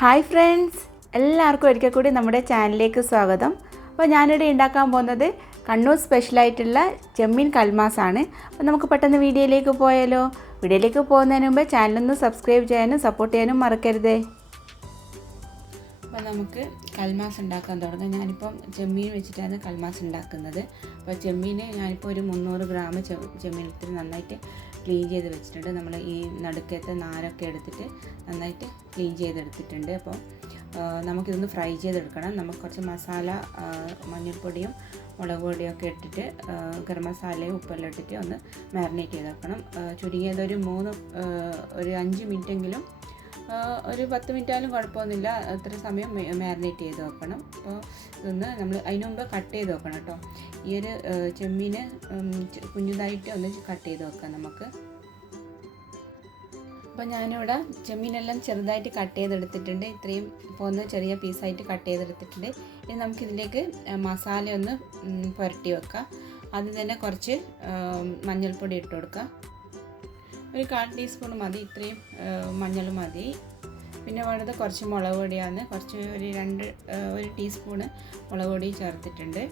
Hi friends, എല്ലാവർക്കും ഒരിക്കൽ കൂടി നമ്മുടെ ചാനലിലേക്ക് സ്വാഗതം. അപ്പോൾ ഞാനിവിടെ ഉണ്ടാക്കാൻ പോകുന്നത് കണ്ണൂർ സ്പെഷ്യലായിട്ടുള്ള ചെമ്മീൻ കൽമാസാണ്. അപ്പോൾ നമുക്ക് പെട്ടെന്ന് വീഡിയോയിലേക്ക് പോയാലോ. വീഡിയോയിലേക്ക് പോകുന്നതിന് മുമ്പ് ചാനലൊന്ന് സബ്സ്ക്രൈബ് ചെയ്യാനും സപ്പോർട്ട് ചെയ്യാനും മറക്കരുതേ. അപ്പോൾ നമുക്ക് കൽമാസ് ഉണ്ടാക്കാൻ തുടങ്ങാം. ഞാനിപ്പം ചെമ്മീൻ വെച്ചിട്ടാണ് കൽമാസ് ഉണ്ടാക്കുന്നത്. അപ്പോൾ ചെമ്മീൻ ഞാനിപ്പോൾ ഒരു 300 ഗ്രാം ചെമ്മീൻ എടുത്തിട്ട് നന്നായിട്ട് ക്ലീൻ ചെയ്ത് വെച്ചിട്ടുണ്ട്. നമ്മൾ ഈ നടുക്കത്തെ നാരൊക്കെ എടുത്തിട്ട് നന്നായിട്ട് ക്ലീൻ ചെയ്തെടുത്തിട്ടുണ്ട്. അപ്പോൾ നമുക്കിതൊന്ന് ഫ്രൈ ചെയ്തെടുക്കണം. നമുക്ക് കുറച്ച് മസാല, മഞ്ഞൾപ്പൊടിയും മുളക് പൊടിയൊക്കെ ഇട്ടിട്ട് ഗരം മസാലയും ഉപ്പെല്ലാം ഇട്ടിട്ട് ഒന്ന് മാരിനേറ്റ് ചെയ്ത് വെക്കണം. ചുരുങ്ങിയത് ഒരു 5 മിനിറ്റെങ്കിലും, ഒരു 10 മിനിറ്റായാലും കുഴപ്പമൊന്നുമില്ല. അത്ര സമയം മാരിനേറ്റ് ചെയ്ത് വെക്കണം. അപ്പോൾ ഇതൊന്ന് നമ്മൾ അതിന് മുമ്പ് കട്ട് ചെയ്ത് വെക്കണം കേട്ടോ. ഈ ഒരു ചെമ്മീന് കുഞ്ഞതായിട്ട് ഒന്ന് കട്ട് ചെയ്ത് വെക്കാം നമുക്ക്. അപ്പോൾ ഞാനിവിടെ ചെമ്മീനെല്ലാം ചെറുതായിട്ട് കട്ട് ചെയ്തെടുത്തിട്ടുണ്ട്. ഇത്രയും പോകുന്ന ചെറിയ പീസായിട്ട് കട്ട് ചെയ്തെടുത്തിട്ടുണ്ട്. ഇനി നമുക്കിതിലേക്ക് മസാല ഒന്ന് പുരട്ടി വെക്കാം. ആദ്യം തന്നെ കുറച്ച് മഞ്ഞൾപ്പൊടി ഇട്ട് കൊടുക്കാം. ഒരു 1/4 ടീസ്പൂൺ മതി, ഇത്രയും മഞ്ഞൾ മതി. പിന്നെ വേണ്ടത് കുറച്ച് മുളക് പൊടിയാണ്. കുറച്ച് ഒരു ടീസ്പൂണ് മുളക് പൊടി ചേർത്തിട്ടുണ്ട്.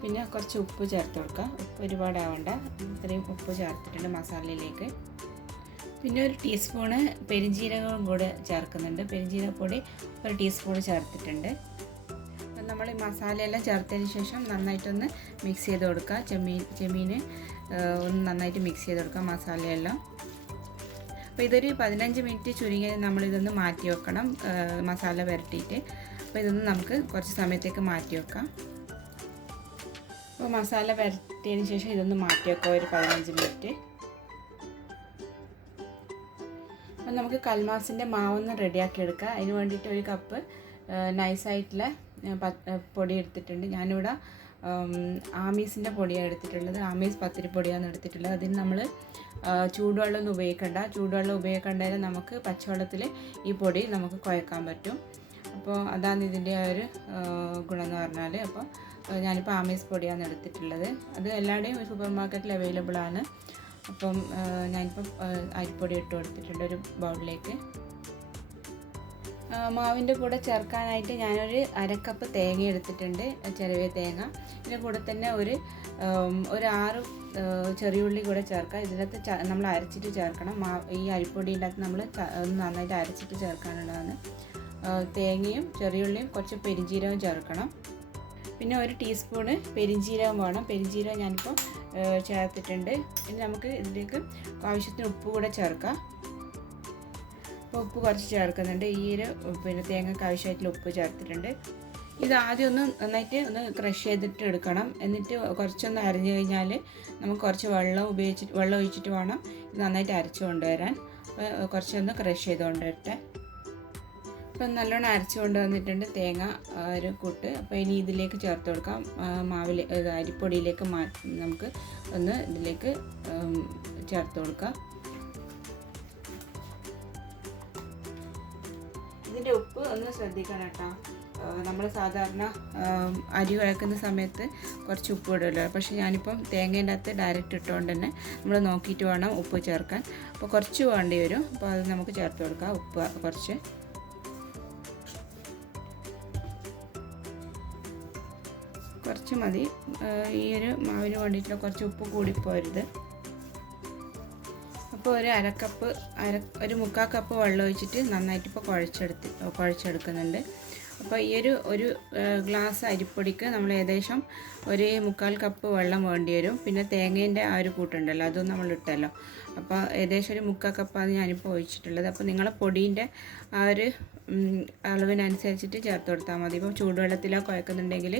പിന്നെ കുറച്ച് ഉപ്പ് ചേർത്ത് കൊടുക്കുക. ഉപ്പ് ഒരുപാടാവണ്ട, ഇത്രയും ഉപ്പ് ചേർത്തിട്ടുണ്ട് മസാലയിലേക്ക്. പിന്നെ ഒരു ടീസ്പൂണ് പെരുംജീരകവും കൂടെ ചേർക്കുന്നുണ്ട്. പെരുംജീരകപ്പൊടി ഒരു ടീസ്പൂൺ ചേർത്തിട്ടുണ്ട്. അപ്പം നമ്മൾ ഈ മസാലയെല്ലാം ചേർത്തതിന് ശേഷം നന്നായിട്ടൊന്ന് മിക്സ് ചെയ്ത് കൊടുക്കുക. ചെമ്മീൻ ഒന്ന് നന്നായിട്ട് മിക്സ് ചെയ്ത് കൊടുക്കാം മസാലയെല്ലാം. അപ്പോൾ ഇതൊരു 15 മിനിറ്റ് ചുരുങ്ങി നമ്മളിതൊന്ന് മാറ്റി വെക്കണം, മസാല പുരട്ടിയിട്ട്. അപ്പോൾ ഇതൊന്ന് നമുക്ക് കുറച്ച് സമയത്തേക്ക് മാറ്റി വെക്കാം. അപ്പോൾ മസാല പുരട്ടിയതിന് ശേഷം ഇതൊന്ന് മാറ്റി വെക്കാം ഒരു 15 മിനിറ്റ്. അപ്പോൾ നമുക്ക് കൽമാസിൻ്റെ മാവൊന്ന് റെഡിയാക്കി എടുക്കാം. അതിന് വേണ്ടിയിട്ട് ഒരു കപ്പ് നൈസായിട്ടുള്ള പൊടി എടുത്തിട്ടുണ്ട്. ഞാനിവിടെ ആമീസിൻ്റെ പൊടിയാണ് എടുത്തിട്ടുള്ളത്. ആമീസ് പത്തിരിപ്പൊടിയാണ് എടുത്തിട്ടുള്ളത്. അതിന് നമ്മൾ ചൂടുവെള്ളമൊന്നും ഉപയോഗിക്കേണ്ട. ചൂടുവെള്ളം ഉപയോഗിക്കേണ്ടതിന് നമുക്ക് പച്ചവെള്ളത്തിൽ ഈ പൊടി നമുക്ക് കുഴക്കാൻ പറ്റും. അപ്പോൾ അതാണ് ഇതിൻ്റെ ഒരു ഗുണം എന്ന് പറഞ്ഞാൽ. അപ്പോൾ ഞാനിപ്പോൾ ആമീസ് പൊടിയാണ് എടുത്തിട്ടുള്ളത്. അത് എല്ലാവരുടെയും സൂപ്പർ മാർക്കറ്റിൽ അവൈലബിൾ ആണ്. അപ്പം ഞാനിപ്പം അരിപ്പൊടി ഇട്ട് കൊടുത്തിട്ടുണ്ട് ഒരു ബൗളിലേക്ക്. മാവിൻ്റെ കൂടെ ചേർക്കാനായിട്ട് ഞാനൊരു 1/2 കപ്പ് തേങ്ങ എടുത്തിട്ടുണ്ട്, ചിരവിയ തേങ്ങ. ഇതിൻ്റെ കൂടെ തന്നെ ഒരു 6 ചെറിയുള്ളി കൂടെ ചേർക്കാം. ഇതിനകത്ത് നമ്മൾ അരച്ചിട്ട് ചേർക്കണം. ഈ അരിപ്പൊടിൻ്റെ അകത്ത് നമ്മൾ നന്നായിട്ട് അരച്ചിട്ട് ചേർക്കാനുള്ളതാണ്. തേങ്ങയും ചെറിയുള്ളിയും കുറച്ച് പെരുംജീരകവും ചേർക്കണം. പിന്നെ ഒരു ടീസ്പൂണ് പെരുംജീരകം വേണം. പെരുംജീരകം ഞാനിപ്പോൾ ചേർത്തിട്ടുണ്ട്. ഇനി നമുക്ക് ഇതിലേക്ക് ആവശ്യത്തിന് ഉപ്പ് കൂടെ ചേർക്കാം. അപ്പോൾ ഉപ്പ് കുറച്ച് ചേർക്കുന്നുണ്ട്. ഈ ഒരു തേങ്ങയ്ക്ക് ആവശ്യമായിട്ടുള്ള ഉപ്പ് ചേർത്തിട്ടുണ്ട്. ഇത് ആദ്യം ഒന്ന് നന്നായിട്ട് ഒന്ന് ക്രഷ് ചെയ്തിട്ട് എടുക്കണം. എന്നിട്ട് കുറച്ചൊന്ന് അരിഞ്ഞു കഴിഞ്ഞാൽ നമുക്ക് കുറച്ച് വെള്ളം ഒഴിച്ചിട്ട് വേണം ഇത് നന്നായിട്ട് അരച്ചു കൊണ്ടുവരാൻ. അപ്പോൾ കുറച്ചൊന്ന് ക്രഷ് ചെയ്ത് കൊണ്ടുവരട്ടെ. അപ്പം നല്ലോണം അരച്ചു കൊണ്ടുവന്നിട്ടുണ്ട് തേങ്ങ ഒരു കൂട്ട്. അപ്പോൾ ഇനി ഇതിലേക്ക് ചേർത്ത് കൊടുക്കാം. അരിപ്പൊടിയിലേക്ക് നമുക്ക് ഒന്ന് ഇതിലേക്ക് ചേർത്ത് കൊടുക്കാം. ഇതിൻ്റെ ഉപ്പ് ഒന്ന് ശ്രദ്ധിക്കണം കേട്ടോ. നമ്മൾ സാധാരണ അരി കുഴക്കുന്ന സമയത്ത് കുറച്ച് ഉപ്പ് ഇടുമല്ലോ. പക്ഷേ ഞാനിപ്പം തേങ്ങേൻ്റെ അകത്ത് ഡയറക്റ്റ് ഇട്ടുകൊണ്ട് തന്നെ നമ്മൾ നോക്കിയിട്ട് വേണം ഉപ്പ് ചേർക്കാൻ. അപ്പോൾ കുറച്ച് വേണ്ടി വരും. അപ്പോൾ അത് നമുക്ക് ചേർത്ത് കൊടുക്കാം. ഉപ്പ് കുറച്ച് മതി. ഈ ഒരു മാവിന് വേണ്ടിയിട്ടുള്ള കുറച്ച് ഉപ്പ് കൂടിപ്പോരുത്. അപ്പോൾ ഒരു 1/4 കപ്പ് വെള്ളം ഒഴിച്ചിട്ട് നന്നായിട്ട് ഇപ്പോൾ കുഴച്ചെടുക്കുന്നുണ്ട്. അപ്പോൾ ഈ ഒരു ഗ്ലാസ് അരിപ്പൊടിക്ക് നമ്മൾ ഏകദേശം ഒരു 1/4 കപ്പ് വെള്ളം വേണ്ടി വരും. പിന്നെ തേങ്ങേൻ്റെ ആ ഒരു കൂട്ടുണ്ടല്ലോ, അതും നമ്മൾ ഇട്ടല്ലോ. അപ്പോൾ ഏകദേശം ഒരു 1/4 കപ്പാണ് ഞാനിപ്പോൾ ഒഴിച്ചിട്ടുള്ളത്. അപ്പോൾ നിങ്ങളെ പൊടീൻ്റെ ആ ഒരു അളവിനനുസരിച്ചിട്ട് ചേർത്ത് കൊടുത്താൽ മതി. ഇപ്പോൾ ചൂടുവെള്ളത്തിലാണ് കുഴക്കുന്നുണ്ടെങ്കിൽ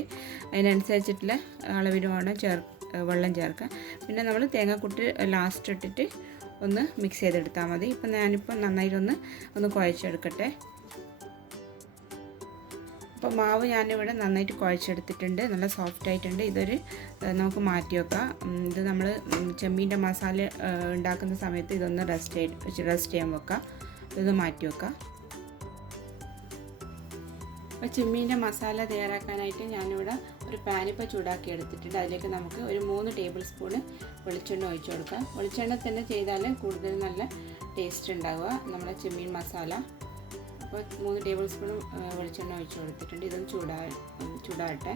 അതിനനുസരിച്ചിട്ടുള്ള അളവിന് വേണം വെള്ളം ചേർക്കാം. പിന്നെ നമ്മൾ തേങ്ങാക്കൂട്ട് ലാസ്റ്റ് ഇട്ടിട്ട് ഒന്ന് മിക്സ് ചെയ്തെടുത്താൽ മതി. ഇപ്പം ഞാനിപ്പോൾ നന്നായിട്ടൊന്ന് കുഴച്ചെടുക്കട്ടെ. അപ്പോൾ മാവ് ഞാനിവിടെ നന്നായിട്ട് കുഴച്ചെടുത്തിട്ടുണ്ട്. നല്ല സോഫ്റ്റ് ആയിട്ടുണ്ട്. നമുക്ക് മാറ്റി വെക്കാം. ഇത് നമ്മൾ ചെമ്മീൻ്റെ മസാല ഉണ്ടാക്കുന്ന സമയത്ത് ഇതൊന്ന് റെസ്റ്റ് ചെയ്യാൻ വെക്കാം. ഇത് മാറ്റി വെക്കാം. അപ്പോൾ ചെമ്മീൻ്റെ മസാല തയ്യാറാക്കാനായിട്ട് ഞാനിവിടെ ഒരു പാൻ ഇപ്പോൾ ചൂടാക്കി എടുത്തിട്ടുണ്ട്. അതിലേക്ക് നമുക്ക് ഒരു 3 ടേബിൾ സ്പൂണ് വെളിച്ചെണ്ണ ഒഴിച്ചു കൊടുക്കാം. വെളിച്ചെണ്ണ തന്നെ ചെയ്താൽ കൂടുതൽ നല്ല ടേസ്റ്റ് ഉണ്ടാവുക നമ്മുടെ ചെമ്മീൻ മസാല. അപ്പോൾ 3 ടേബിൾ സ്പൂൺ വെളിച്ചെണ്ണ ഒഴിച്ച് കൊടുത്തിട്ടുണ്ട്. ഇതൊന്ന് ചൂടാകട്ടെ.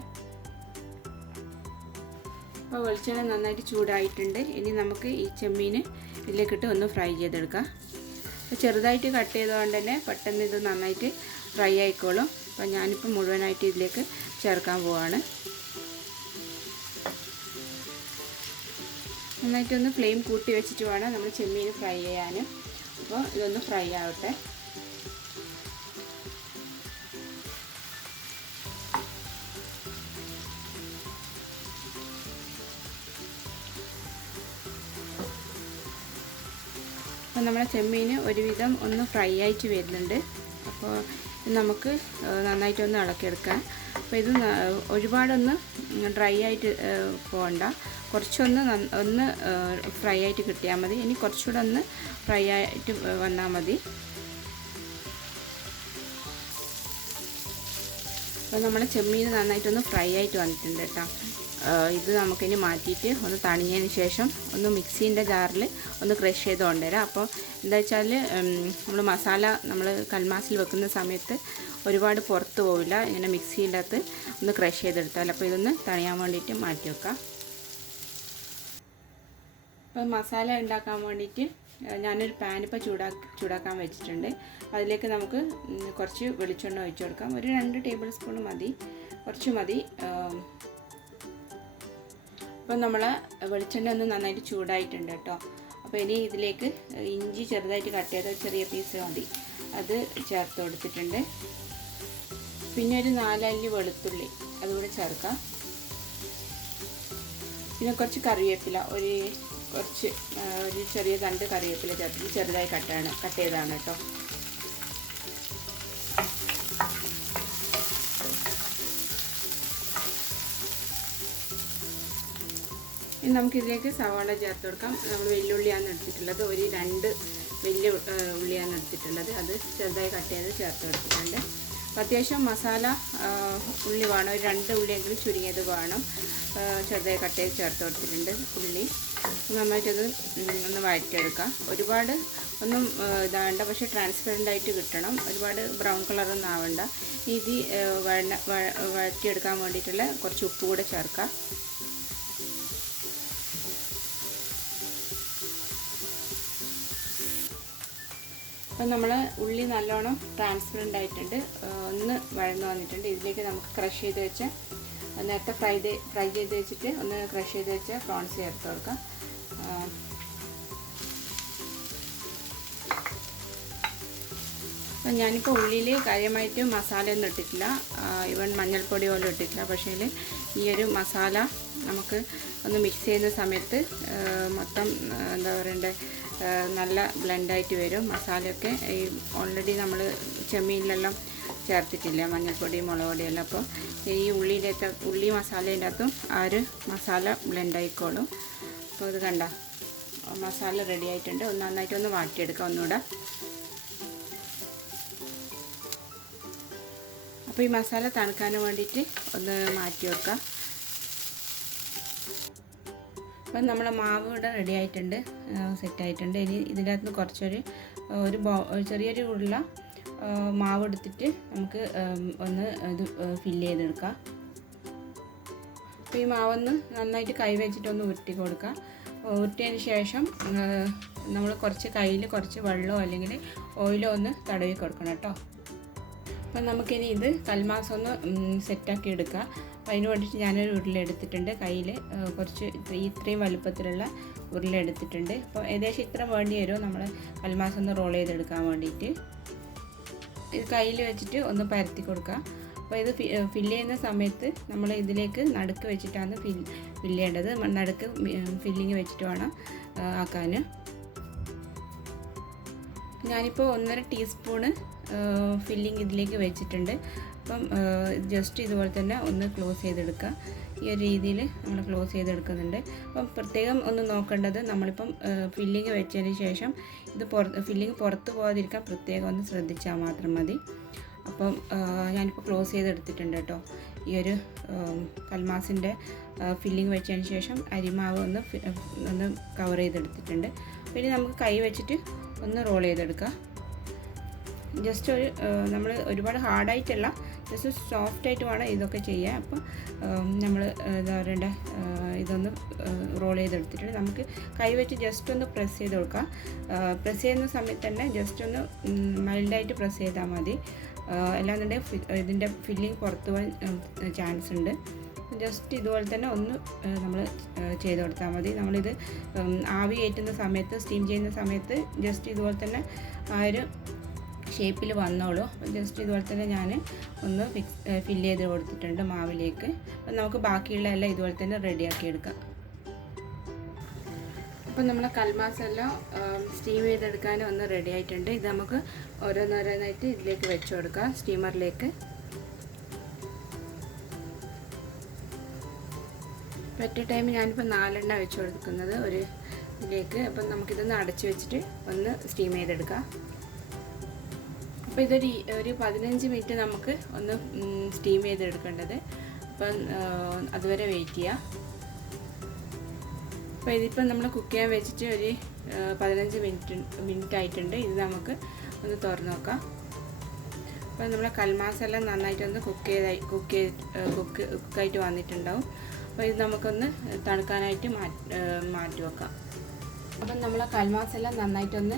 അപ്പോൾ വെളിച്ചെണ്ണ നന്നായിട്ട് ചൂടായിട്ടുണ്ട്. ഇനി നമുക്ക് ഈ ചെമ്മീൻ ഇതിലേക്കിട്ട് ഒന്ന് ഫ്രൈ ചെയ്തെടുക്കാം. അപ്പോൾ ചെറുതായിട്ട് കട്ട് ചെയ്തുകൊണ്ട് തന്നെ പെട്ടെന്ന് ഇത് നന്നായിട്ട് ഫ്രൈ ആയിക്കോളും. അപ്പോൾ ഞാനിപ്പോൾ മുഴുവനായിട്ട് ഇതിലേക്ക് ചേർക്കാൻ പോവാണ്. നന്നായിട്ടൊന്ന് ഫ്ലെയിം കൂട്ടി വെച്ചിട്ട് വേണം നമ്മൾ ചെമ്മീൻ ഫ്രൈ ചെയ്യാൻ. അപ്പോൾ ഇതൊന്ന് ഫ്രൈ ആവട്ടെ. അപ്പോൾ നമ്മുടെ ചെമ്മീൻ ഒരുവിധം ഒന്ന് ഫ്രൈ ആയിട്ട് വരുന്നുണ്ട്. അപ്പോൾ നമുക്ക് നന്നായിട്ടൊന്ന് ഇളക്കിയെടുക്കാം. അപ്പോൾ ഇത് ഒരുപാടൊന്ന് ഡ്രൈ ആയിട്ട് പോകണ്ട, കുറച്ചൊന്ന് ഫ്രൈ ആയിട്ട് കിട്ടിയാൽ മതി. ഇനി കുറച്ചുകൂടെ ഒന്ന് ഫ്രൈ ആയിട്ട് വന്നാൽ മതി. അപ്പോൾ നമ്മുടെ ചെമ്മീൻ നന്നായിട്ടൊന്ന് ഫ്രൈ ആയിട്ട് വന്നിട്ടുണ്ട് കേട്ടോ. ഇത് നമുക്കിനി മാറ്റിയിട്ട് ഒന്ന് തണിഞ്ഞതിന് ശേഷം ഒന്ന് മിക്സീൻ്റെ ജാറിൽ ഒന്ന് ക്രഷ് ചെയ്ത് കൊണ്ടുവരാം. അപ്പോൾ എന്താ വെച്ചാൽ നമ്മൾ മസാല നമ്മൾ കൽമാസിൽ വെക്കുന്ന സമയത്ത് ഒരുപാട് പുറത്ത് പോവില്ല, ഇങ്ങനെ മിക്സീൻ്റെ അകത്ത് ഒന്ന് ക്രഷ് ചെയ്തെടുത്താൽ. അപ്പോൾ ഇതൊന്ന് തണിയാൻ വേണ്ടിയിട്ട് മാറ്റി വെക്കാം. അപ്പോൾ മസാല ഉണ്ടാക്കാൻ വേണ്ടിയിട്ട് ഞാനൊരു പാൻ ഇപ്പോൾ ചൂടാക്കാൻ വെച്ചിട്ടുണ്ട്. അതിലേക്ക് നമുക്ക് കുറച്ച് വെളിച്ചെണ്ണ ഒഴിച്ച് കൊടുക്കാം. ഒരു 2 ടേബിൾ സ്പൂൺ മതി, കുറച്ച് മതി. അപ്പോൾ നമ്മൾ വെളിച്ചെണ്ണ ഒന്ന് നന്നായിട്ട് ചൂടായിട്ടുണ്ട് കേട്ടോ. അപ്പോൾ ഇനി ഇതിലേക്ക് ഇഞ്ചി ചെറുതായിട്ട് കട്ട് ചെയ്ത ചെറിയ പീസ് മതി, അത് ചേർത്ത് കൊടുത്തിട്ടുണ്ട്. പിന്നെ ഒരു 4 അല്ലി വെളുത്തുള്ളി അതുകൂടെ ചേർക്കാം. പിന്നെ കുറച്ച് കറിവേപ്പില, ഒരു ചെറിയ തണ്ട് കറിവേപ്പില ചേർത്ത് ചെറുതായി കട്ട് ചെയ്താണ് കേട്ടോ. ഇനി നമുക്കിതിലേക്ക് സവാള ചേർത്ത് കൊടുക്കാം. നമ്മൾ വെല്ലുള്ളിയാണ് എടുത്തിട്ടുള്ളത്, ഒരു 2 വലിയ ഉള്ളിയാണ് എടുത്തിട്ടുള്ളത്. അത് ചെറുതായി കട്ട് ചെയ്ത് ചേർത്ത് കൊടുത്തിട്ടുണ്ട്. അപ്പോൾ അത്യാവശ്യം മസാല ഉള്ളി വേണം, ഒരു 2 ഉള്ളിയെങ്കിലും ചുരുങ്ങിയത് വേണം. ചെറുതായി കട്ട് ചെയ്ത് ചേർത്ത് കൊടുത്തിട്ടുണ്ട് ഉള്ളി. നന്നായിട്ടത് ഒന്ന് വഴറ്റിയെടുക്കാം. ഒരുപാട് ഒന്നും ഇതാവേണ്ട, പക്ഷേ ട്രാൻസ്പെറൻ്റ് ആയിട്ട് കിട്ടണം. ഒരുപാട് ബ്രൗൺ കളറൊന്നും ആവേണ്ട. ഇത് വഴറ്റിയെടുക്കാൻ വേണ്ടിയിട്ടുള്ള കുറച്ച് ഉപ്പ് കൂടെ ചേർക്കാം. അപ്പം നമ്മൾ ഉള്ളി നല്ലോണം ട്രാൻസ്പെറൻ്റ് ആയിട്ടുണ്ട്, ഒന്ന് വഴന്ന് വന്നിട്ടുണ്ട്. ഇതിലേക്ക് നമുക്ക് ക്രഷ് ചെയ്ത് വെച്ച നേരത്തെ ഫ്രൈ ചെയ്ത് വെച്ചിട്ട് ഒന്ന് ക്രഷ് ചെയ്ത് വെച്ച പ്രോൺസ് ചേർത്ത് കൊടുക്കാം. അപ്പം ഞാനിപ്പോൾ ഉള്ളിയിൽ കാര്യമായിട്ട് മസാലയൊന്നും ഇട്ടിട്ടില്ല, ഈവൻ മഞ്ഞൾപ്പൊടി പോലും ഇട്ടിട്ടില്ല. പക്ഷേ ഈ ഒരു മസാല നമുക്ക് ഒന്ന് മിക്സ് ചെയ്യുന്ന സമയത്ത് മൊത്തം എന്താ പറയണ്ടേ, നല്ല ബ്ലെൻഡായിട്ട് വരും. മസാലയൊക്കെ ഈ ഓൾറെഡി നമ്മൾ ചെമ്മീനിലെല്ലാം ചേർത്തിട്ടില്ല, മഞ്ഞൾപ്പൊടി മുളക് പൊടിയെല്ലാം. അപ്പോൾ ഈ ഉള്ളി മസാലേൻ്റെ അകത്തും ആ ഒരു മസാല ബ്ലെൻഡായിക്കോളും. അപ്പോൾ ഇത് കണ്ട മസാല റെഡി ആയിട്ടുണ്ട്. നന്നായിട്ടൊന്ന് വാട്ടിയെടുക്കാം ഒന്നുകൂടെ. അപ്പോൾ ഈ മസാല തണുക്കാൻ വേണ്ടിയിട്ട് ഒന്ന് മാറ്റി വെക്കാം. അപ്പം നമ്മളെ മാവ് ഇവിടെ റെഡി ആയിട്ടുണ്ട്, സെറ്റായിട്ടുണ്ട്. ഇനി ഇതിൻ്റെ അകത്ത് കുറച്ചൊരു ചെറിയൊരു ഉള്ള മാവ് എടുത്തിട്ട് നമുക്ക് ഒന്ന് ഇത് ഫില്ല് ചെയ്തെടുക്കാം. അപ്പോൾ ഈ മാവൊന്ന് നന്നായിട്ട് കൈ വെച്ചിട്ടൊന്ന് ഉരുട്ടി കൊടുക്കുക. ഉരുട്ടിയതിന് ശേഷം നമ്മൾ കയ്യിൽ കുറച്ച് വെള്ളമോ അല്ലെങ്കിൽ ഓയിലോ ഒന്ന് തടവി കൊടുക്കണം കേട്ടോ. അപ്പം നമുക്കിനി ഇത് കൽമാസം ഒന്ന് സെറ്റാക്കി എടുക്കാം. അപ്പോൾ അതിന് വേണ്ടിയിട്ട് ഞാനൊരു ഉരുളെടുത്തിട്ടുണ്ട്. കയ്യിൽ കുറച്ച് ഇത്രയും വലുപ്പത്തിലുള്ള ഉരുളെടുത്തിട്ടുണ്ട്. അപ്പോൾ ഏകദേശം ഇത്ര വേണ്ടി വരും നമ്മൾ കൽമാസം ഒന്ന് റോൾ ചെയ്തെടുക്കാൻ വേണ്ടിയിട്ട്. ഇത് കയ്യിൽ വെച്ചിട്ട് ഒന്ന് പരത്തി കൊടുക്കുക. അപ്പോൾ ഇത് ഫില്ല് ചെയ്യുന്ന സമയത്ത് നമ്മൾ ഇതിലേക്ക് നടുക്ക് വെച്ചിട്ടാണ് ഫില്ല് ചെയ്യേണ്ടത്. നടുക്ക് ഫില്ലിങ് വെച്ചിട്ട് വേണം ആക്കാൻ. ഞാനിപ്പോൾ 1.5 ടീസ്പൂണ് ഫില്ലിങ് ഇതിലേക്ക് വെച്ചിട്ടുണ്ട്. അപ്പം ജസ്റ്റ് ഇതുപോലെ തന്നെ ഒന്ന് ക്ലോസ് ചെയ്തെടുക്കുക. ഈ ഒരു രീതിയിൽ നമ്മൾ ക്ലോസ് ചെയ്തെടുക്കുന്നുണ്ട്. അപ്പം പ്രത്യേകം ഒന്ന് നോക്കേണ്ടത്, നമ്മളിപ്പം ഫില്ലിങ് വെച്ചതിന് ശേഷം ഇത് ഫില്ലിങ് പുറത്ത് പോകാതിരിക്കാൻ പ്രത്യേകം ഒന്ന് ശ്രദ്ധിച്ചാൽ മാത്രം മതി. അപ്പം ഞാനിപ്പോൾ ക്ലോസ് ചെയ്തെടുത്തിട്ടുണ്ട് കേട്ടോ. ഈ ഒരു കൽമാസിൻ്റെ ഫില്ലിങ് വെച്ചതിന് ശേഷം അരിമാവ് ഒന്ന് കവർ ചെയ്തെടുത്തിട്ടുണ്ട്. പിന്നെ നമുക്ക് കൈ വെച്ചിട്ട് ഒന്ന് റോൾ ചെയ്തെടുക്കുക. ജസ്റ്റ് ഒരു നമ്മൾ ഒരുപാട് ഹാർഡായിട്ടല്ല, ജസ്റ്റ് സോഫ്റ്റായിട്ട് വേണം ഇതൊക്കെ ചെയ്യാൻ. അപ്പോൾ നമ്മൾ എന്താ പറയണ്ടേ, ഇതൊന്ന് റോൾ ചെയ്തെടുത്തിട്ടുണ്ട്. നമുക്ക് കൈ വെച്ച് ജസ്റ്റ് ഒന്ന് പ്രസ് ചെയ്ത് കൊടുക്കാം. പ്രസ് ചെയ്യുന്ന സമയത്ത് തന്നെ ജസ്റ്റ് ഒന്ന് മൈൽഡായിട്ട് പ്രസ് ചെയ്താൽ മതി. അല്ലാന്നുണ്ടെങ്കിൽ ഇതിൻ്റെ ഫില്ലിങ് പുറത്തു പോകാൻ ചാൻസ് ഉണ്ട്. ജസ്റ്റ് ഇതുപോലെ തന്നെ ഒന്ന് നമ്മൾ ചെയ്ത് കൊടുത്താൽ മതി. നമ്മളിത് ആവി കയറ്റുന്ന സമയത്ത്, സ്റ്റീം ചെയ്യുന്ന സമയത്ത് ജസ്റ്റ് ഇതുപോലെ തന്നെ ആ ഒരു ഷേപ്പിൽ വന്നോളൂ. അപ്പം ജസ്റ്റ് ഇതുപോലെ തന്നെ ഞാൻ ഒന്ന് ഫില്ല് ചെയ്ത് കൊടുത്തിട്ടുണ്ട് മാവിലേക്ക്. അപ്പം നമുക്ക് ബാക്കിയുള്ള എല്ലാം ഇതുപോലെ തന്നെ റെഡിയാക്കി എടുക്കാം. അപ്പം നമ്മളെ കൽമാസ് എല്ലാം സ്റ്റീം ചെയ്തെടുക്കാൻ ഒന്ന് റെഡി ആയിട്ടുണ്ട്. ഇത് നമുക്ക് ഓരോന്നോരോന്നായിട്ട് ഇതിലേക്ക് വെച്ച് കൊടുക്കാം, സ്റ്റീമറിലേക്ക്. ഒറ്റ ടൈം ഞാനിപ്പോൾ 4 വെച്ച് കൊടുക്കുന്നത് ഒരു ഇതിലേക്ക്. അപ്പം നമുക്കിതൊന്ന് അടച്ച് വെച്ചിട്ട് ഒന്ന് സ്റ്റീം ചെയ്തെടുക്കാം. അപ്പോൾ ഒരു 15 മിനിറ്റ് നമുക്ക് ഒന്ന് സ്റ്റീം ചെയ്തെടുക്കേണ്ടത്. അപ്പം അതുവരെ വെയിറ്റ് ചെയ്യാം. അപ്പോൾ ഇതിപ്പം നമ്മൾ കുക്ക് ചെയ്യാൻ വെച്ചിട്ട് ഒരു 15 മിനിറ്റ് ആയിട്ടുണ്ട്. ഇത് നമുക്ക് ഒന്ന് തുറന്ന് നോക്കാം. അപ്പോൾ നമ്മളെ കൽമാസെല്ലാം നന്നായിട്ടൊന്ന് കുക്കായിട്ട് വന്നിട്ടുണ്ടാവും. അപ്പോൾ ഇത് നമുക്കൊന്ന് തണുക്കാനായിട്ട് മാറ്റി വെക്കാം. അപ്പം നമ്മളെ കൽമാസെല്ലാം നന്നായിട്ടൊന്ന്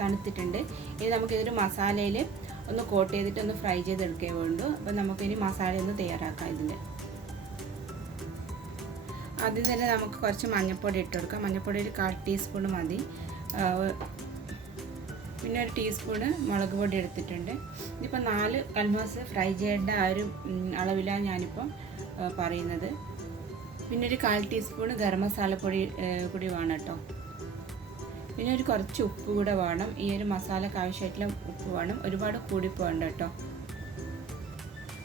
തണുത്തിട്ടുണ്ട്. ഇനി നമുക്കിതൊരു മസാലയിൽ ഒന്ന് കോട്ട് ചെയ്തിട്ട് ഒന്ന് ഫ്രൈ ചെയ്തെടുക്കേ വേണ്ടു. അപ്പം നമുക്കിനി മസാല ഒന്ന് തയ്യാറാക്കാം. ഇതിൻ്റെ ആദ്യം തന്നെ നമുക്ക് കുറച്ച് മഞ്ഞൾപ്പൊടി ഇട്ട് കൊടുക്കാം. മഞ്ഞൾപ്പൊടി ഒരു 1/4 ടീസ്പൂൺ മതി. പിന്നെ ഒരു ടീസ്പൂണ് മുളക് പൊടി എടുത്തിട്ടുണ്ട്. ഇതിപ്പോൾ 4 കൽമാസ് ഫ്രൈ ചെയ്യേണ്ട ആ ഒരു അളവിലാണ് ഞാനിപ്പം പറയുന്നത്. പിന്നെ ഒരു 1/4 ടീസ്പൂൺ ഗരം മസാലപ്പൊടി കൂടി വേണം കേട്ടോ. പിന്നെ ഒരു കുറച്ച് ഉപ്പ് കൂടെ വേണം. ഈ ഒരു മസാലക്ക് ആവശ്യമായിട്ടുള്ള ഉപ്പ് വേണം, ഒരുപാട് കൂടിപ്പോകണ്ട കേട്ടോ.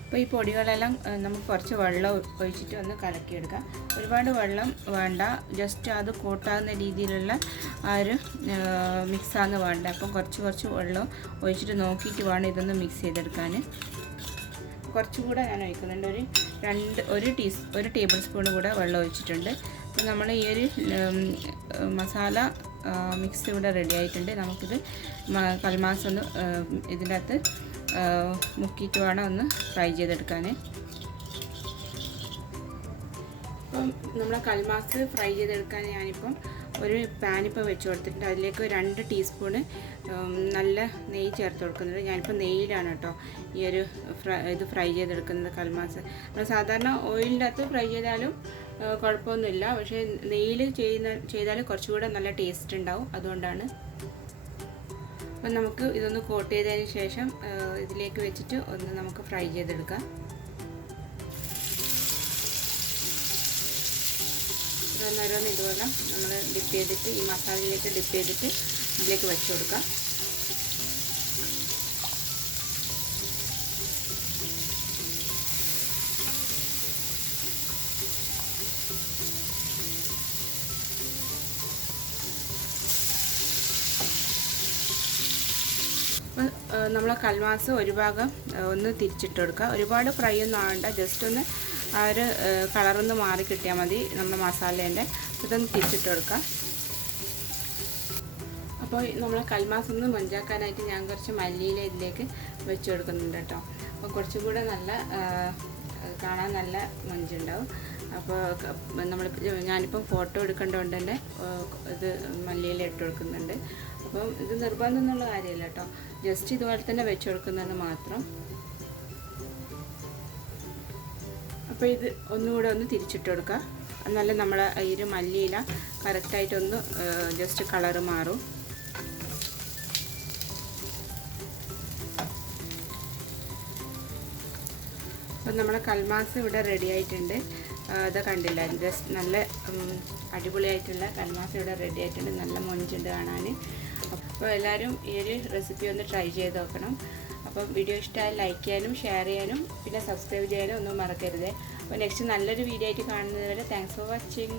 അപ്പോൾ ഈ പൊടികളെല്ലാം നമുക്ക് കുറച്ച് വെള്ളം ഒഴിച്ചിട്ട് ഒന്ന് കലക്കിയെടുക്കാം. ഒരുപാട് വെള്ളം വേണ്ട, ജസ്റ്റ് അത് കോട്ടാകുന്ന രീതിയിലുള്ള ആ ഒരു മിക്സാന്ന് വേണ്ട. അപ്പം കുറച്ച് വെള്ളം ഒഴിച്ചിട്ട് നോക്കിയിട്ട് വേണം ഇതൊന്ന് മിക്സ് ചെയ്തെടുക്കാൻ. കുറച്ചുകൂടെ ഞാൻ ഒഴിക്കുന്നുണ്ട്. ഒരു ടേബിൾ സ്പൂൺ കൂടെ വെള്ളം ഒഴിച്ചിട്ടുണ്ട്. അപ്പോൾ നമ്മൾ ഈ ഒരു മസാല മിക്സ് ഇവിടെ റെഡി ആയിട്ടുണ്ട്. നമുക്കിത് കൽമാസ് ഒന്ന് ഇതിൻ്റെ അകത്ത് മുക്കിയിട്ട് വേണം ഒന്ന് ഫ്രൈ ചെയ്തെടുക്കാൻ. അപ്പം നമ്മളെ കൽമാസ് ഫ്രൈ ചെയ്തെടുക്കാൻ ഞാനിപ്പം ഒരു പാനിപ്പോൾ വെച്ച് കൊടുത്തിട്ടുണ്ട്. അതിലേക്ക് 2 ടീസ്പൂണ് നല്ല നെയ്യ് ചേർത്ത് കൊടുക്കുന്നുണ്ട്. ഞാനിപ്പോൾ നെയ്യിലാണ് കേട്ടോ ഈ ഒരു ഇത് ഫ്രൈ ചെയ്തെടുക്കുന്നത് കൽമാസ്. നമ്മൾ സാധാരണ ഓയിലിൻ്റെ അകത്ത് ഫ്രൈ ചെയ്താലും കുഴപ്പമൊന്നുമില്ല, പക്ഷേ നെയ്യിൽ ചെയ്താൽ കുറച്ചുകൂടെ നല്ല ടേസ്റ്റ് ഉണ്ടാവും, അതുകൊണ്ടാണ്. അപ്പം നമുക്ക് ഇതൊന്ന് കോട്ട് ചെയ്തതിന് ശേഷം ഇതിലേക്ക് വെച്ചിട്ട് ഒന്ന് നമുക്ക് ഫ്രൈ ചെയ്തെടുക്കാം. ഓരോന്നോരോന്ന് ഇതുപോലെ നമ്മൾ ഡിപ്പ് ചെയ്തിട്ട് ഈ മസാലയിലേക്ക് ഡിപ്പ് ചെയ്തിട്ട് ഇതിലേക്ക് വെച്ച് കൊടുക്കാം. നമ്മളെ കൽമാസ് ഒരു ഭാഗം ഒന്ന് തിരിച്ചിട്ട് കൊടുക്കുക. ഒരുപാട് ഫ്രൈ ഒന്നും ആവണ്ട, ജസ്റ്റ് ഒന്ന് ആ ഒരു കളറൊന്ന് മാറി കിട്ടിയാൽ മതി നമ്മുടെ മസാലേൻ്റെ. ഇതൊന്ന് തിരിച്ചിട്ട് കൊടുക്കുക. അപ്പോൾ നമ്മളെ കൽമാസ് ഒന്ന് മൊഞ്ചാക്കാനായിട്ട് ഞാൻ കുറച്ച് മല്ലിയില ഇതിലേക്ക് വെച്ച് കൊടുക്കുന്നുണ്ട് കേട്ടോ. അപ്പോൾ കുറച്ചും കൂടെ നല്ല കാണാൻ നല്ല മൊഞ്ചുണ്ടാവും. അപ്പോൾ ഞാനിപ്പം ഫോട്ടോ എടുക്കേണ്ടതുകൊണ്ട് തന്നെ ഇത് മല്ലിയില ഇട്ട് കൊടുക്കുന്നുണ്ട്. അപ്പം ഇത് നിർബന്ധം എന്നുള്ള കാര്യമില്ല കേട്ടോ, ജസ്റ്റ് ഇതുപോലെ തന്നെ വെച്ച് കൊടുക്കുന്നതെന്ന് മാത്രം. അപ്പോൾ ഇത് ഒന്നുകൂടെ ഒന്ന് തിരിച്ചിട്ട് കൊടുക്കുക. എന്നാലും നമ്മളെ ഈ ഒരു മല്ലിയില കറക്റ്റായിട്ടൊന്ന് ജസ്റ്റ് കളറ് മാറും. അപ്പം നമ്മുടെ കൽമാസ് ഇവിടെ റെഡി ആയിട്ടുണ്ട്. അത് കണ്ടില്ല, ജസ്റ്റ് നല്ല അടിപൊളിയായിട്ടുള്ള കൽമാസ് ഇവിടെ റെഡി ആയിട്ടുണ്ട്. നല്ല മൊഞ്ചുണ്ട് കാണാൻ. അപ്പോൾ എല്ലാവരും ഈ ഒരു റെസിപ്പി ഒന്ന് ട്രൈ ചെയ്ത് നോക്കണം. അപ്പോൾ വീഡിയോ ഇഷ്ടമായി ലൈക്ക് ചെയ്യാനും ഷെയർ ചെയ്യാനും പിന്നെ സബ്സ്ക്രൈബ് ചെയ്യാനും ഒന്നും മറക്കരുത്. അപ്പോൾ നെക്സ്റ്റ് നല്ലൊരു വീഡിയോ ആയിട്ട് കാണുന്നത് വരെ താങ്ക്സ് ഫോർ വാച്ചിങ്.